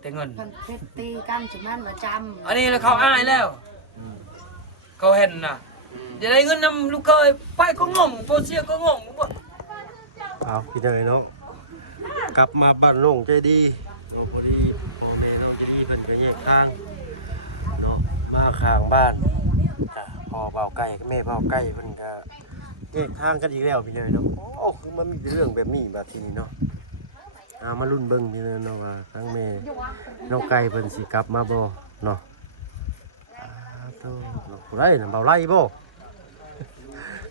แต่เงิน เพิ่นเพชรตีกันจุดนั้นประจำ อันนี้แล้วเขาอายแล้วเขาเห็นน่ะจะได้เงินนำลูกเคยไปก็งงโปเสียก็งงบ่ เอาพี่น้อยเนาะกลับมาบ้านโล่งใจดีโอ้พอดีพ่อแม่เราใจดีเพิ่นก็แยกทางเนาะมาข้างบ้านจ้ะพ่อเบาไก่กับแม่เบาไก่เพิ่นก็แยกทางกันอีกแล้วพี่น้อยเนาะโอ้คือมันมีเรื่องแบบนี้บาดทีนี้เนาะมาลุ้นเบิ่งพี่น้อยเนาะว่าทั้งแม่น้องไก่เพิ่นสิกลับมาบ่เนาะโตบ่ได้น่ะเบาไล่บ่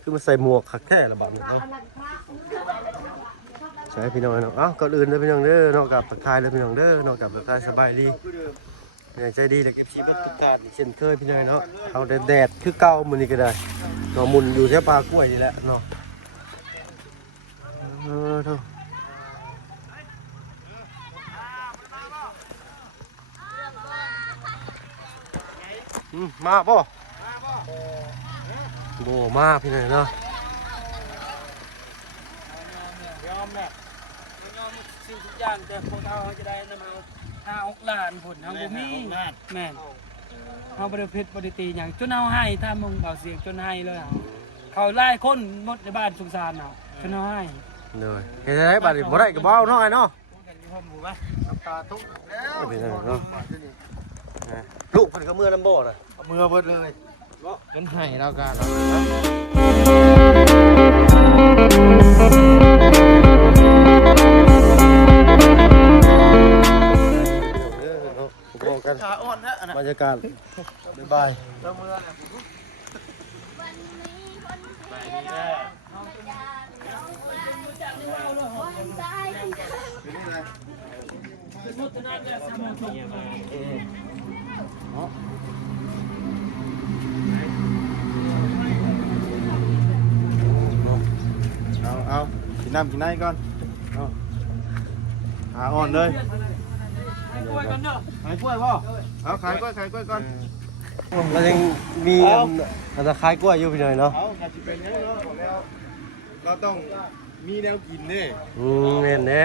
คือมันใส่หมวกคักแท้ละบัดนี้เนาะใช่พี่น้องเนาะเอ้าก่อนอื่นเด้อพี่น้องเด้อเนาะกับทักทายเด้อพี่น้องเด้อเนาะกับทักทายสบายดีเนี่ยใจดีแล้วเก็บชีวิตทุกท่านเช่นเคยพี่น้องเนาะเอาแดดคือเก่ามื้อนี้ก็ได้เนาะหมุนอยู่แถวป่ากล้วยนี่แหละเนาะเท่ามาบ่บ่มาพี่น้องเนาะยอมแบบยอมสิ่งทุกอย่างแต่พวกเราจะได้นำเอา5-6 ล้านผลเฮาบ่มีแม่นเฮาบ่ได้ผิดบ่ได้ตีหยังจนเฮาให้ถ้ามึงเบาเสียงจนให้เลยเขาหลายคนหมดในบ้านสงสารเนาะจนเฮาให้เลยเฮ็ดได้บัดนี้บ่ได้ก็บ่เอาเนาะไอ้เนาะ น้ำตาทุกแล้ว พี่น้องเนาะลูกเพิ่นก็เมื่อน้ำบ่น่ะ มือเบิดเลยจนให้แล้วกันขาอ่อนฮะบรรยากาศบ๊ายบายเอากินน้ำกินไหนก่อนขาอ่อนเลยขายกล้วยป่ะเอาขายกล้วยก่อน เรายังมีอันตะคายกล้วยอยู่พี่หน่อยเนาะ เอาการจะเป็นยังไงเนาะบอกแล้วเราต้องมีแนวกินเนี่ย เน่นแน่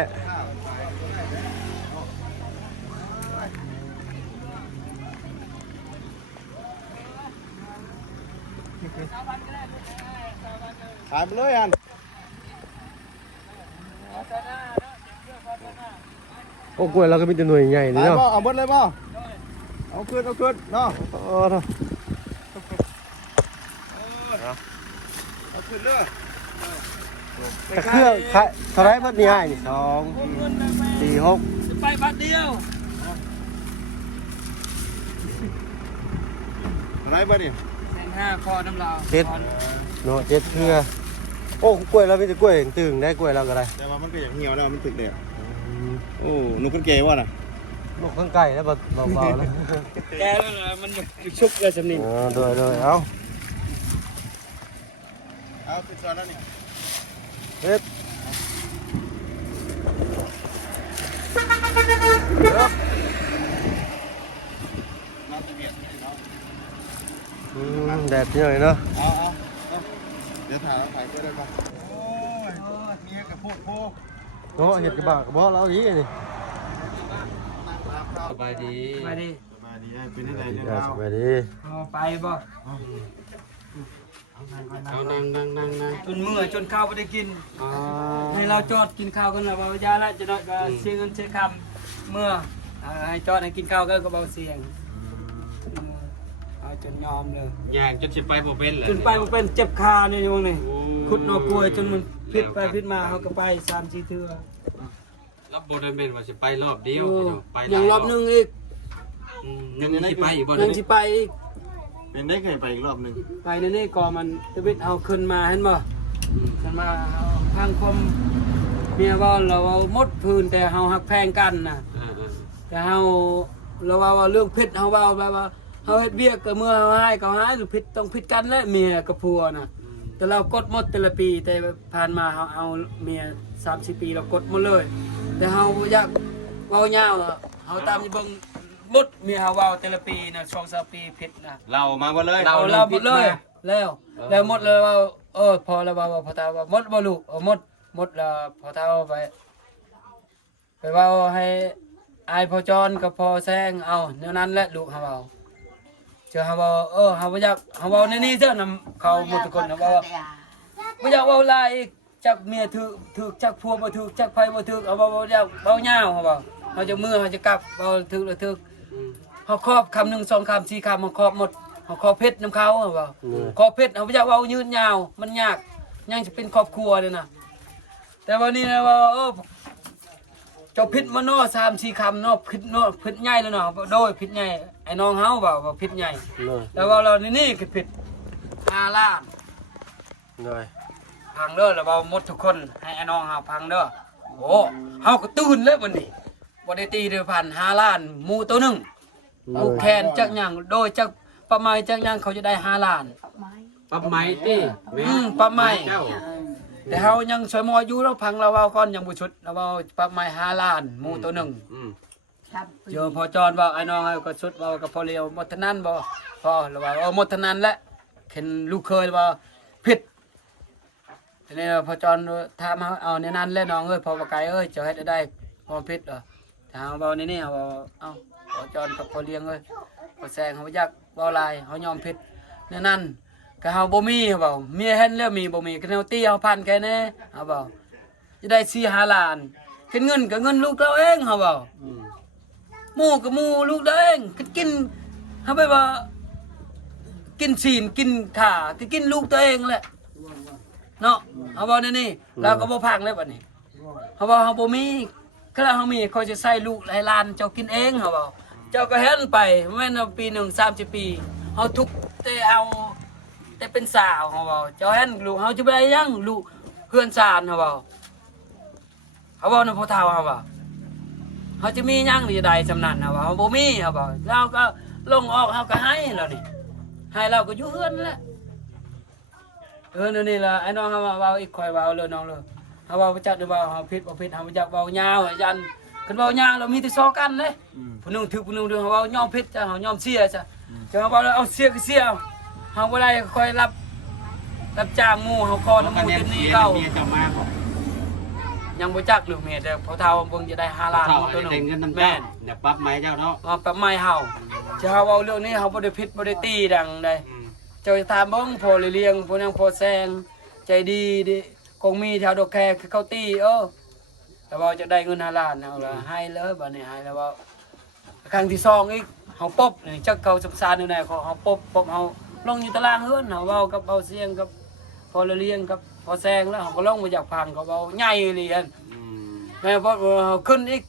ขายไปเลยอัน โอ้กล้วยเราก็มีแต่หน่วยใหญ่นี่ ขาย เนาะ บ่เอาหมดเลยบ่เอาขึ้นเนาะเอาขึ้นเลย แต่เครื่องขายเท่าไรบัดนี้ให้นี่2 4 6ไปบาทเดียว อะไรบ้านี่ 1,500คอน้ำลาว เนาะ7เครือโอ้กล้วยเรามีแต่กล้วยตึงได้กล้วยเราก็ได้ แต่ว่ามันก็อย่างเหี่ยวแล้วมันถึกเนี่ยโอ้นุ่มขึ้นเกว่าน่ะ ลูกข้างไก่แล้วเบาๆแล้ว แกแล้วมันชุบเลยสำนิน โดยเอา ขึ้นก่อนแล้วนี่ เฮ็ดแดดเยอะเนาะ เอาเดี๋ยวถ่ายก็ได้ป่ะโอ้ยเมียกับพวก เนาะเห็ดกระบะกระบอกเราดีนี่ สบายดี มาดีเป็นยังไงเรื่องราว สบายดี ไปบ่จนเมื่อจนข้าวไม่ได้กินให้เราจอดกินข้าวกันแล้วว่ายาละจะน้อยก็เสียเงินเสียคำเมื่อให้จอดให้กินข้าวก็เบาเสียงเอาจนยอมเลย อย่างจนสิไปบ่เป็นเลย จนไปมันเป็นเจ็บคาเนี่ยมึงนี่ขุดดอกกล้วยจนมันพลิกไปพลิกมาเขาก็ไป3-4 เทื่อ แล้วบ่ได้แม่นว่าสิไปรอบเดียวไป อย่างรอบนึงอีก ยังสิไปอีกบ่ ยั ได้ งสิไปอีก เป็นได้เคยไปอีกรอบหนึ่ง ไปในนี่ก่อมันตะวิทเอาขึ้นมาเห็นบ่ขึ้นมาทางความเมียว่าเราเอาหมดพื้นแต่เฮาหักแพงกันน่ะแต่เฮาเราว่าเรื่องผิดเฮาว่าแบบว่าเฮาเฮ็ดเวียกก็เมื่อเฮาให้ก็หายหรือผิดต้องผิดกันแหละเมียกับผัวน่ะแต่เรากดหมดแต่ละปีแต่ผ่านมาเฮาเอาเมีย30 ปีเรากดหมดเลยแต่เฮาอยากเว้ายาวเฮาตามที่เบิ่งหมดเมียเฮาเว้าแต่ละปีน่ะ2-3 ปีผิดน่ะ เรามาบ่เลย เราหมดเลยแล้วหมดเลยว่าพอแล้วว่าพอตาว่าหมดบ่ลูกหมดแล้วพอตาไปว่าให้ อายพอจรกับพอแซงเอาแนวนั้นแหละลูกเฮาเอาเจอเฮาเว้าเฮาบ่อยากเฮาเว้าในนี้เด้อนำเขาหมดทุกคนนะว่าบ่อยากเว้าหลายอีกจักเมียถูกจักผัวบ่ถูกจักไผบ่ถูกเอาเว้าอยากเว้ายาวเฮาเว้าเฮาจะมือเฮาจะกลับเว้าถูกแล้วถูกเฮาครอบคำ1 2คำ4คำเฮาครอบหมดเฮาครอบเพชรนำเขาเฮาเว้าครอบเพชรเฮาบ่อยากเว้ายืนยาวมันยากยังจะเป็นครอบครัวเด้อนะแต่วันนี้นะว่าเจ้าพิษมาโน่3-4คำเนาะพิษใหญ่แล้วเนาะโดยพิษใหญ่ไอ้น้องเฮาว่าพิษใหญ่แล้วว่าเรานี่คือพิษ5 ล้าน เลย พังเด้อแล้วว่าหมดทุกคนให้ไอ้น้องเฮาพังเด้อโอ้เฮาก็ตื่นเลยวันนี้บ่ได้ตีเดือพัน5 ล้านหมูตัวหนึงลูกแคนจักหยังโดยจักประมาณจักหยังเขาจะได้5 ล้าน ปั๊บไม้ติแม่ ปั๊บไม้ เจ้า แต่เฮายังสวยมออยู่แล้วพังเราเว้าก่อนยังบ่ชุดเราเว้าปั๊บไม้5 ล้านหมูตัวหนึง เจอพอจอนว่าไอ้น้องก็ชุดว่ากับพอเลียวหมดเท่านั้นบ่พอแล้วว่าหมดเท่านั้นแหละเห็นลูกเคยว่าผิดทีนี้พอจอนถามเอาในนั้นแล้วน้องเอ้ยพอบ่ไกลเอ้ยจะเฮ็ดได้พอผิดเหรอถ้าเฮาเว้านี่เฮาเอ้าพอจอนกับพอเลียงเอ้ยพอแซงเฮาบ่อยากเว้าหลายเฮายอมผิดในนั้นก็เฮาบ่มีเฮาเว้าเมียเห็นแล้วมีบ่มีก็แนวตีเฮาพันแค่แน่เฮาเว้าจะได้4-5 ล้านเห็นเงินก็เงินลูกเราเองเฮาเว้าหมูกับหมูลูกเด้งกินเฮาไปว่ากินศีลกินขาก็กินลูกตัวเองแหละเนาะเฮาเว้าในนี่เราก็บ่พังแล้วบัดนี้เฮาว่าเฮาบ่มีคือเฮามีเขาจะใส่ลูกให้หลานเจ้ากินเองเฮาเว้าเจ้าก็เห็นไปแม่นว่าปีหนึง30 ปีเฮาทุกข์แต่เอาแต่เป็นสาวเฮาเว้าเจ้าเห็นลูกเฮาจะไปได้ยังลูกเฮือนซานเฮาเว้านำพ่อเฒ่าเฮาว่าเขาจะมียังดีใดสำนันครับเขาบ่มีครับเราก็ลงออกเขาก็ให้เราดิให้เราก็อยู่เฮือนแหละนี่ล่ะไอ้น้องเขาเว้าอีกคอยเว้าเลยน้องเลยเขาเว้าบ่จักได้เว้าเขาผิดบ่ผิดเขาบ่จักเว้ายาวยันคันเว้ายาวเรามีแต่ซอกันเด้ผู้นึงถึกผู้นึงเรื่องเขาเว้ายอมผิดจ้ะเขายอมเสียจ้ะจะเขาเว้าแล้วเอาเสียก็เสียเขาบ่ได้คอยรับจ้างหมู่เขาขอน้ำหมู่เป็นหนี้เขา เมียเจ้ามาบ่ ยังบ่จักลูกเมียแต่พอเฒ่าเบิ่งจะได้5 ล้าน เท่า ตัวหนึ ได้ ง เงินนำ แม่ เจ้าน เดี๋ยวปั๊บไม้เจ้าเนาะ มาปรับไม้เฮาจะเฮาเอาเรื่องนี้เฮาบ่ได้ผิดบ่ได้ตีดังใดเจ้าจะถามเบิ่งพอเลี้ยงพอยังพอแซงใจดีดิคงมีแถวดอกแคคือเขาตีแต่ว่าจะได้เงิน5 ล้านเฮาล่ะให้เลยบัดนี้ให้แล้วว่าครั้งที่2อีกเฮาปบนี่จักเขาสงสารอยู่ไหนเขาเฮาปบเฮาลงอยู่ตารางเฮือนเฮาเว้ากับเฮาเสียงกับพอเลี้ยงกับพอแซงแล้วเฮาก็ลงมาจากพังเขาเว้าใหญ่เลยอันแม่บอกว่าขึ้นอีก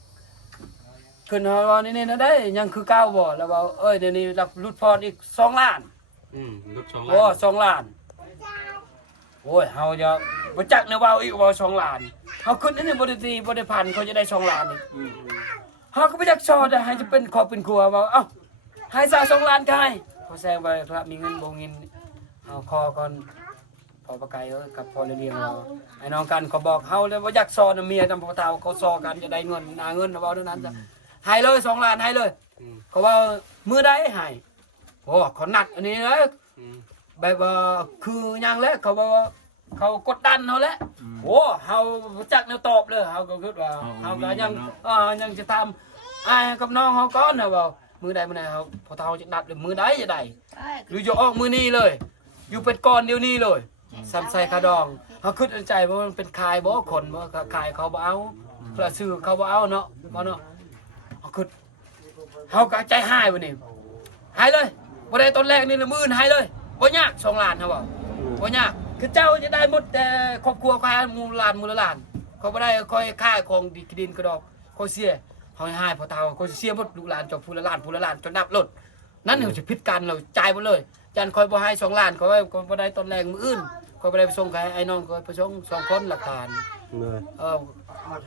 ขึ้นว่านี่นะได้ยังคือเก้าบ่แล้วว่าเดี๋ยวนี้รับรุดพรอีก2 ล้าน ลด2 โอ้ ล้าน 2 ล้านโอ้ยเฮาจะบ่จักนะว่าอีกว่า2 ล้านเฮาขึ้นนี่บ่ได้ตีบ่ได้พันเขาจะได้2 ล้านอีกเฮาก็บ่จักซอได้ให้จะเป็นครอบเป็นครัวว่าเอ้าให้ซะ2 ล้านก็ให้พอแซงไปพระมีเงินบ่เงินเฮาขอก่อนพอประไกกับพอเลี้ยงเราไอ้น้องกันเขาบอกเฮาเลยบ่อยากซอนะเมียนำพ่อเฒ่าเขาซอกันจะได้เงินหาเงินเอาเท่านั้นจ้ะให้เลย2 ล้านให้เลยเขาว่ามื้อใดให้โอ้เขานัดอันนี้นะแบบว่าคือหยังแล้วเขาบอกว่าเขากดดันเฮาแล้วโอ้เฮาบ่จักแนวตอบเลยเฮาก็คิดว่าเฮาก็ยังจะทำอ้ายกับน้องเฮาก่อนนะว่ามื้อใดเฮาพ่อเฒ่าจะนัดหรือมื้อใดจะได้หรือจะออกมื้อนี้เลยอยู่เป็นก่อนเดี๋ยวนี้เลยซ้ำใส่คาดองเขาคิดในใจว่ามันเป็นคายบ่คนบ่คายเขาบ่เอาเพื่อซื้อเขาบ่เอาเนาะบ่เนาะเขาคิดเขาก็ใจหายวันนี้หายเลยบ่ได้ตอนแรกนี่ละ10,000หายเลยบ่ยาก2 ล้านครับบ่ยากคือเจ้าจะได้หมดแต่ครอบครัวคายมูลล้านเขาบ่ได้ค่อยค่ายของดินกระดอกเขาเสียเขาให้พอเฒ่าเขาเสียหมดลูกหลานจบผู้ละล้านจนนับรถนั่นเขาสิผิดกันเราจ่ายหมดเลยจันคอยบ่ให้2 ล้านเขาบ่ได้ตอนแรกมื้ออื่นคอยบ่ได้ไปส่งใครไอ้น้องคอยไปส่ง2 คนหลักฐาน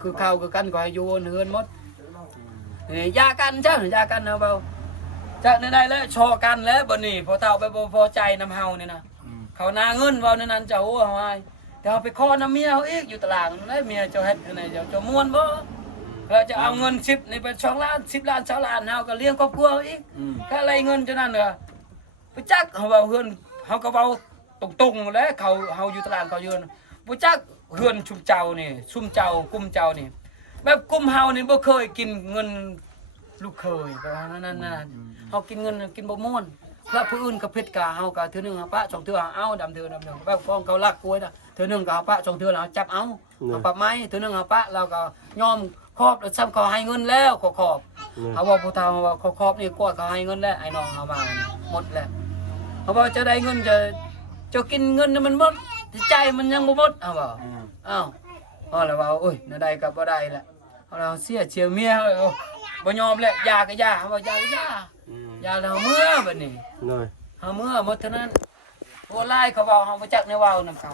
คือข้าวคือกันก็ให้อยู่เฮือนหมดนี่ยากันจ้ายากันเอาเบาจักได้แล้วชอกันแล้วบัดนี้พอเฒ่าไปบ่พอใจนำเฮานี่นะเขาหน้าเงินเว้าในนั้นเจ้าเฮาให้แต่เฮาไปขอนำเมียเฮาอีกอยู่ตารางแล้วเมียเจ้าเฮ็ดจังได๋เจ้าม่วนบ่เราจะเอาเงิน10นี่เป็น2 ล้าน10 ล้าน20 ล้านเฮาก็เลี้ยงครอบครัวอีกถ้าอะไรเงินจังนั้นเด้อบ่จักเฮาเว้าเฮือนเฮาก็เว้าตรงๆแล้วเขาเฮาอยู่ตารางเขาอยู่บ่จักเฮือนชุมเจ้านี่ชุมเจ้ากุมเจ้านี่แบบกุมเฮานี่บ่เคยกินเงิน ลูกเคยไปว่านั่นน่ะเฮากินเงินกินบ่ม่วนพระผู้อื่นก็ผิดกะเฮาก็เทื่อนึงปะ2เทื่อเอาดำเทื่อว่าฟ้องเขาลักกล้วยน่ะเทื่อนึงก็ปะ2เทื่อแล้วจับเอาปะไม้เทื่อนึงปะเราก็ยอมครอบแล้วซ้ำเขาให้เงินแล้วขอบเขาบอกผู้เฒ่าว่าครอบนี่กว่าเขาให้เงินแล้วไอ้น้องเอามาหมดแล้วเขาบอกจะได้เงินจะกินเงินมันหมดใจมันยังบ่หมดเอาบ่อ้าวพอแล้วว่าโอ้ยน่าได้ก็บ่ได้แหละเราเสียเชียวเมียบ่ยอมแหละยาก็ยาเขาบอกยาก็ยายาแล้วเมื่อบัดนี้ หน่อย เฮาเมื่อหมดเท่านั้นโอ้ไล่เขาเว้าเฮาบ่จักในเว้านำเขา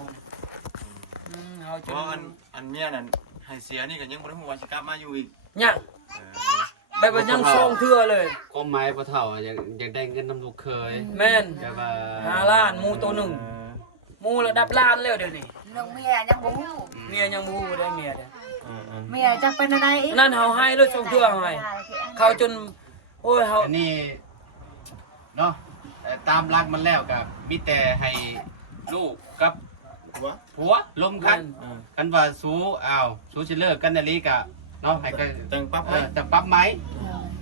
เฮาจ เพราะ น อันเมียนั่นให้เสียนี่ก็ยังบ่ได้ฮู้ว่าสิกลับมาอยู่อีก ยังแบบว่ายังส่งเทื่อเลย ความหมายพ่อเฒ่าอยากได้เงินนำลูกเคย แม่น แต่ว่า 5 ล้านหมูตัวหนึงหมูระดับล้านแล้วเดี๋ยวนี้ เรื่องเมียยังบ่ฮู้ เมียยังบ่ฮู้ได้เมียเด้ เมียจักเป็นอะไรอีก นั่นเฮาให้เลยส่งเทื่อให้เขาจนโอ้ยเฮา อันนี้เนาะตามรักมันแล้วก็มีแต่ให้ลูกกับ หัว ผัวลมกันกันว่าสู้อ้าวสู้สิเลิกกันนาลีก็เนาะให้ก็ แต่งปั๊บ จะปรับไหม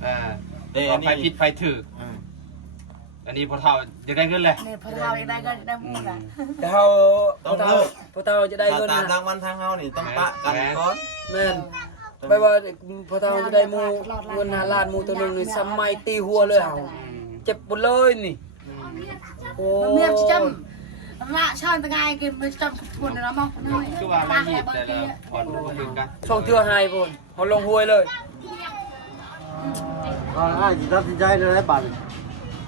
ว่าไฟผิดไฟถูก อืม อันนี้พ่อเฒ่าอยากได้เงินเลย นี่พอเฮาได้ก็ได้หมดอ่ะ แต่เฮาผู้เฒ่าจะได้เงิน ตาม นะ ทางมันทางเฮานี่ต้องปะกันก่อน แม่นไปว่าผู้เฒ่าจะได้หมูเงิน5 ล้านหมูตัวหนึงนี่สมัยตีหัวเลยเฮาเจ็บหมดเลยนี่โอ้ เมียจำละชอนตะไงกินไปจำทุนแล้วมั้งน้อย คือว่าละเอียดแต่ละผ่อนบ่ถึงกัน ส่งเทื่อให้พุ่นเฮาลงห้วยเลย อ้ายสิตัดสินใจได้บัด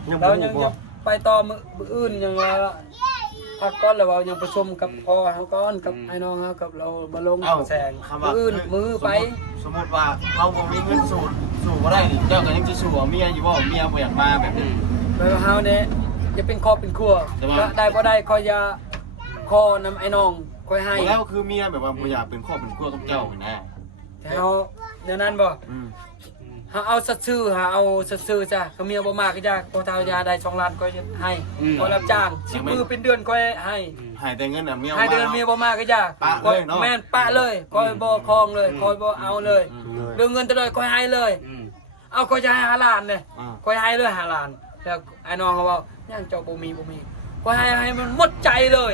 ยังบ่ เรา รู้ ยัง บ่ จะไปต่อมื้ออื่นยังว่าพักก่อนแล้วว่ายังประชุมกับพ่อเฮาก่อนกับไอ้น้องเฮากับเรามาลง เอ้า แสง คำ มื้ ว่า ออื่นมื้อไป สมมุติว่าเฮาบ่มีเงินสู้บ่ได้นี่เจ้าก็ยังสิสู้เอาเมียอยู่บ่เมียบ่อยากมาแบบนี้ ไปว่าเฮาเนี่ยจะเป็นครอบเป็นครัว แต่ว่า ก็ได้บ่ได้คอยอย่าขอนำไอ้น้องคอยให้ แล้วคือเมียแบบว่าบ่อยากเป็นครอบเป็นครัวกับเจ้านะ แต่เฮาเดี๋ยวนั้นบ่ อืม เฮาเอาสัตว์ซื่อหาเอาสัตว์ซื่อจ้ะเขาเมียบ่มากก็ยากพอเฒ่ายาได้2 ล้านก็จะให้ก็รับจ้าง10มื้อเป็นเดือนก็ให้ ให้แต่เงินน่ะเมีย ให้เดือนเมียบ่มากก็ยาก ปะเลยเนาะ แม่นปะเลยคอยบ่คองเลยคอยบ่เอาเลย หน่อย เรื่องเงินตัวเลยคอยให้เลย เอาคอยจะให้5 ล้านเลย อ่า คอยให้เลย5 ล้านแล้วไอ้น้องเขาบอกยังเจ้าบ่มีคอยให้มันหมดใจเลย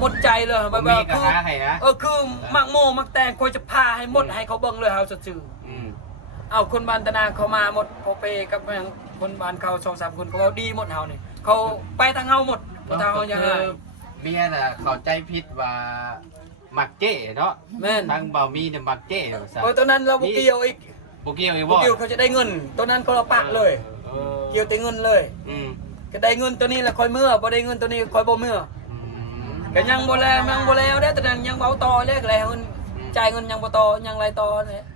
หมดใจเลย บ่มีก็หาให้นะ คือมักโมมักแตงคอยจะพาให้หมดให้เขาเบิ่งเลยเฮาซื่อๆเอาคนบ้านตะนาเขามาหมดพอเปกับแม่งคนบ้านเขา2-3คนเขาเอาดีหมดเฮานี่เขาไปทางเฮาหมดเพราะทางเฮายังไง เมียน่ะเข้าใจผิดว่ามักเจ้เนาะ แม่น ทางเบามีเนี่ยมักเจ้ว่าซั่น เพราะตอนนั้นเราบ่เกี่ยวอีก บ่เกี่ยวอีก บ่ บ่ เกี่ยวเขาจะได้เงินตอนนั้นเขาเราปะเลย เกี่ยวแต่เงินเลย อืม ก็ได้เงินตัวนี้แล้วค่อยเมื่อบ่ได้เงินตัวนี้ค่อยบ่เมื่อก็ยังบ่แล้วยังบ่แล้วเด้อตอนนั้นยังเว้าต่อเลขอะไรเงินจ่ายเงินยังบ่ต่อยังไรต่อเนี่ย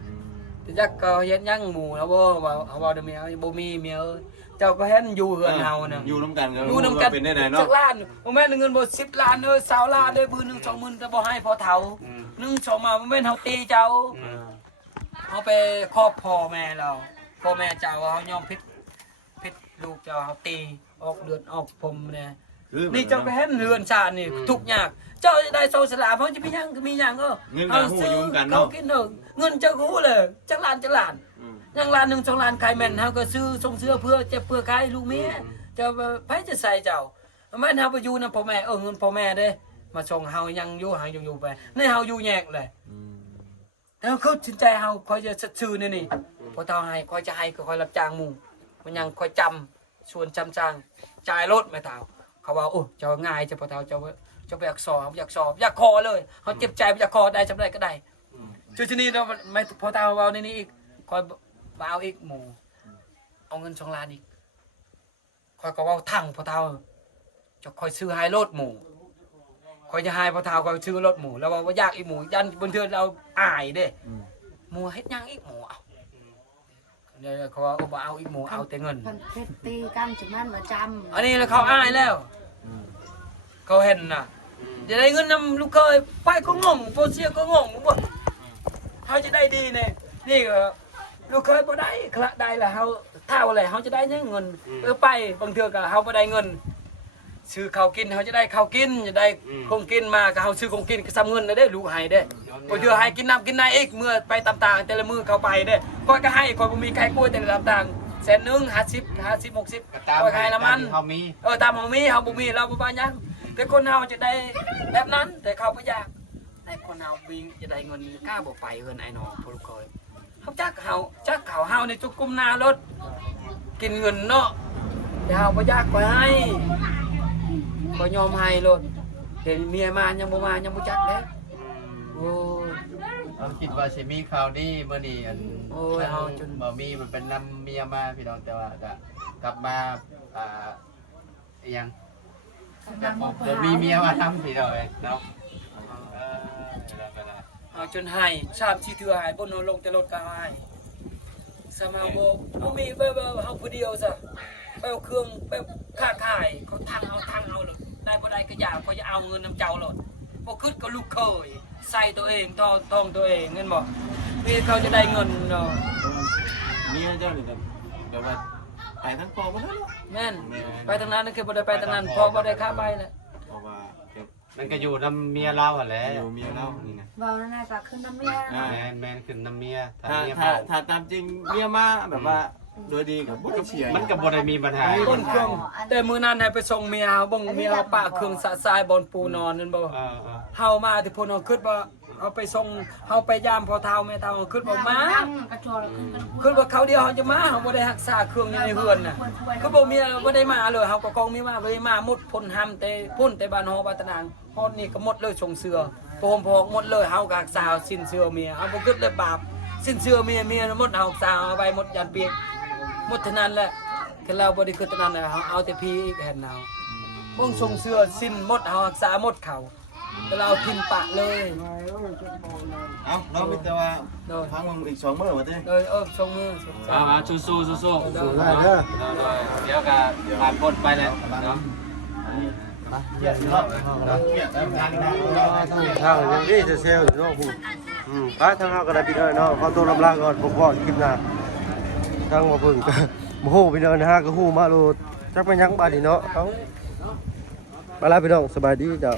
แต่จักก็เฮ็ดยังหมู่แล้วบ่ว่าเอาเว้าเด้อเมียบ่มีเมียเอ้ยเจ้าก็เห็นอยู่เฮือนเฮาน่ะ อยู่นํกันก็ อยู่นำกัน เป็นได้ไหน จั เนาะ กล้านบ่แม่นเงินบ่10 ล้านเด้อ20 ล้านเด้อมื้อนึง20,000แต่บ่ให้พอเฒ่า1 2มาบ่แม่นเฮาตีเจ้าเฮาไปครอบพ่อแม่เราพ่อแม่เจ้าว่าเฮายอมผิดลูกเจ้าเฮาตีออกเลือดออกผมเนี่ย นี่เจ้าก็เห็นเรือนชาตินี่ทุกอย่างเจ้าจะได้โซสลาเพราะจะมีหยังก็มีหยังก็ เงินกับหูยุ่งกัน เขา เนาะ กินเด้อเงินเจ้าก็หูเลยจักล้านยังล้าน1 2 ล้านใครแม่นเฮาก็ซื้อส่งเสื้อเพื่อเจ็บเพื่อใครลูกเมียเจ้าไผจะใส่เจ้าแม่นเฮาไปอยู่นำพ่อแม่เงินพ่อแม่เด้มาส่งเฮายังอยู่ไปในเฮาอยู่แยกเลยแล้วเขาสินใจเฮาคอยจะซื่อๆนี่พอเท่าให้คอยจะให้ก็คอยรับจ้างหมู่มันยังคอยจำส่วนจำจ้างจ่ายรถแม่เฒ่าเขาว่าโอ้เจ้าง่ายเจ้าพ่อเฒ่าเจ้าไปอยากสอบอยากคอเลยเขาเจ็บใจอยากคอได้จำได้ก็ได้จุดนี้เราไม่พ่อเฒ่าเว้านี่อีกคอยบ่เอาอีกหมู่เอาเงิน2 ล้านอีกคอยก็เว้าทั้งพ่อเฒ่าจะคอยซื้อให้รถหมู่คอยจะให้พ่อเฒ่าคอยซื้อรถหมู่แล้วว่าอยากอีกหมู่ยันบนเทือนเราอายเด้หมู่เฮ็ดหยังอีกหมู่เอาเดี๋ยวเขาว่าบ่เอาอีกหมู่เอาแต่เงิน มันเพชรตีกันจุมันมาจำ อันนี้แล้วเขาอายแล้ว เขาเห็นน่ะจะได้เงินนำลูกเคยไปก็งงโปรเซียก็งงบ่เขาจะได้ดีเนี่ยนี่ก็ลูกเคยบ่ได้คละได้แล้วเขาเท่าอะไรเขาจะได้เงินไปบางเทื่อก็เขาบ่ได้เงิน ซื้อข้าวกินเขาจะได้ข้าวกินจะได้ของกินมาก็เขาซื้อของกินก็ซ้ำเงินได้ลูกให้ได้ก็เชื่อให้กินน้ำกินในอีกเมื่อไปต่างๆแต่ละมือเขาไปได้คอยก็ให้คอยบ่มีใครกล้วยแต่ละต่างๆ100,000 50 60 ก็ตาม คอยให้ละมัน เฮามี ตามเฮามีเฮาบ่มีเราบ่ว่าหยังแต่คนเฮาจะได้แบบนั้นแต่เขาบ่อยากแต่คนเฮาวิ่งจะได้เงินกล้าบ่ไปเฮือนไอ้น้องพวกลูกคอยเขาจักเขาเฮาในจุกกุมหน้ารถกินเงินเนาะแต่เฮาบ่อยากก็ให้ก็ยอมให้รถเห็นเมียมายังบ่มายังบ่จักเด้โอ้ย เราคิดว่าสิมีข่าวดีเมื่อนี้อัน โอ้ยเอาจน บ่มีมันเป็นนำเมียมาพี่น้องแต่ว่าก็กลับมาอิหยังบ่มีเมียมาทำพี่น้องเอ้ยเนาะแล้วก็ได้ เอาจนให้3-4เทื่อให้บ่นอนลงแต่รถก็ให้สมาบ่มีเฮาผู้เดียวซะไปเอาเครื่องไปค้าขายเขาทางเอาเลยได้บ่ได้ก็อยากเขาจะเอาเงินน้ำเจ้าเลยบ่คิดก็ลูกเคยใส่ตัวเองต้องตัวเองเงินบ่พี่เขาจะได้เงินเนาะ เมียเจ้านี่แบบว่าไปทั้งกองบ่ได้ แม่นไปทางนั้นคือบ่ได้ไปทางนั้นพอบ่ได้ค่าไปแหละ เพราะว่าเก็บ มันก็อยู่นำเมียเราหั่นแหละ อยู่เมียเรานี่นะ บอกนั่นน่ะก็ขึ้นน้ำเมีย แม่นขึ้นนำเมียถ้า ถ้า เมีย ถ้าตามจริงเมียมาแบบว่าโดยดีกับบ่ได้เสีย มันก็บ่ได้มีปัญหา ต้นเครื่องแต่มื้อนั้นให้ไปส่งเมียเบิ่งเมียปะเครื่องสะทรายบนปูนอนนั่นบ่ เฮามาที่พุ่นเอาคิดว่าเอาไปส่งเฮาไปยามพอเฒ่าแม่เฒ่าคิดว่ามา กระโจนขึ้นกัน คิดว่าเขาเดียวเฮาจะมาเฮาบ่ได้รักษาเครื่องอยู่ในเฮือนน่ะคือบ่มีบ่ได้มาเลยเฮาก็กองมีมาเลยมาหมดพ่นห้ำแต่พุ่นแต่บ้านฮอบ้านตะนางฮอดนี่ก็หมดเลยส่งเสื้อโปมพอกหมดเลยเฮาก็รักษาสิ้นเสื้อเมียเฮาบ่คิดเลยบาปสิ้นเสื้อเมียหมดเฮารักษาเอาไว้หมดยันเปียกหมดเท่านั้นแหละคือเราบ่ได้คิดเท่านั้นน่ะเฮาเอาแต่พี่อีกแห่นเอาพวกส่งเสื้อสิ้นหมดเฮารักษาหมดเขาแต่เรากินปะเลย เอ้าเรามีแต่ว่าพังมึงอีก2มื้อว่าติ เลยส่งมือ มาสู้ๆสู้ สู้ได้เด้อ เดี๋ยวก็ผ่านพ้นไปแล้วเนาะ ทางยังดีจะเซลอยู่เนาะผู้ไปทางเฮาก็ได้พี่น้อยเนาะขอตัวลำลาก่อนพบกันคลิปหน้าทางมาเบิ่งก็บ่ฮู้พี่น้อยนะฮะก็ฮู้มาโลดจักเป็นหยังบาดนี้เนาะเอาไปแล้วพี่น้องสบายดีเจ้า